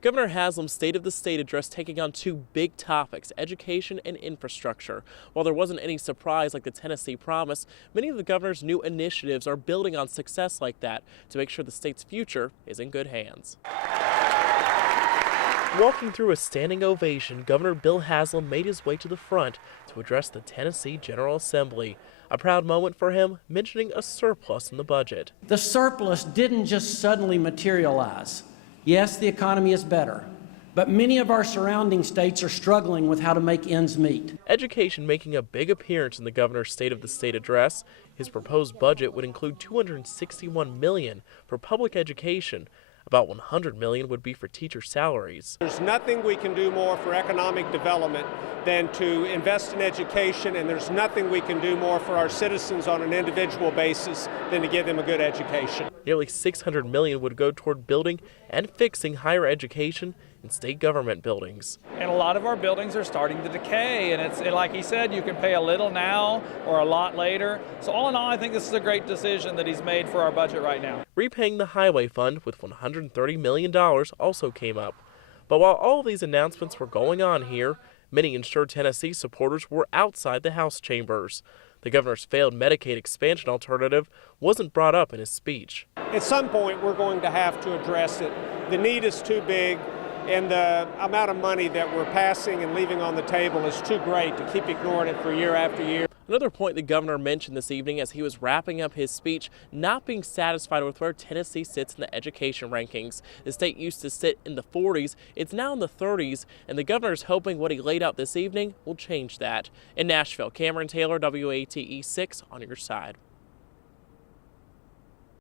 Governor Haslam's State of the State address taking on two big topics, education and infrastructure. While there wasn't any surprise like the Tennessee Promise, many of the governor's new initiatives are building on success like that to make sure the state's future is in good hands. Walking through a standing ovation, Governor Bill Haslam made his way to the front to address the Tennessee General Assembly. A proud moment for him, mentioning a surplus in the budget. The surplus didn't just suddenly materialize. Yes, the economy is better, but many of our surrounding states are struggling with how to make ends meet. Education making a big appearance in the governor's State of the State address. His proposed budget would include $261 million for public education. About $100 million would be for teacher salaries. There's nothing we can do more for economic development than to invest in education, and there's nothing we can do more for our citizens on an individual basis than to give them a good education. Nearly $600 million would go toward building and fixing higher education and state government buildings. And a lot of our buildings are starting to decay, and it's like he said, you can pay a little now or a lot later. So all in all, I think this is a great decision that he's made for our budget right now. Repaying the highway fund with $130 million also came up. But while all of these announcements were going on here, many insured Tennessee supporters were outside the House chambers. The governor's failed Medicaid expansion alternative wasn't brought up in his speech. At some point, we're going to have to address it. The need is too big, and the amount of money that we're passing and leaving on the table is too great to keep ignoring it for year after year. Another point the governor mentioned this evening as he was wrapping up his speech, not being satisfied with where Tennessee sits in the education rankings. The state used to sit in the 40s, it's now in the 30s, and the governor's hoping what he laid out this evening will change that. In Nashville, Cameron Taylor, WATE 6 on your side.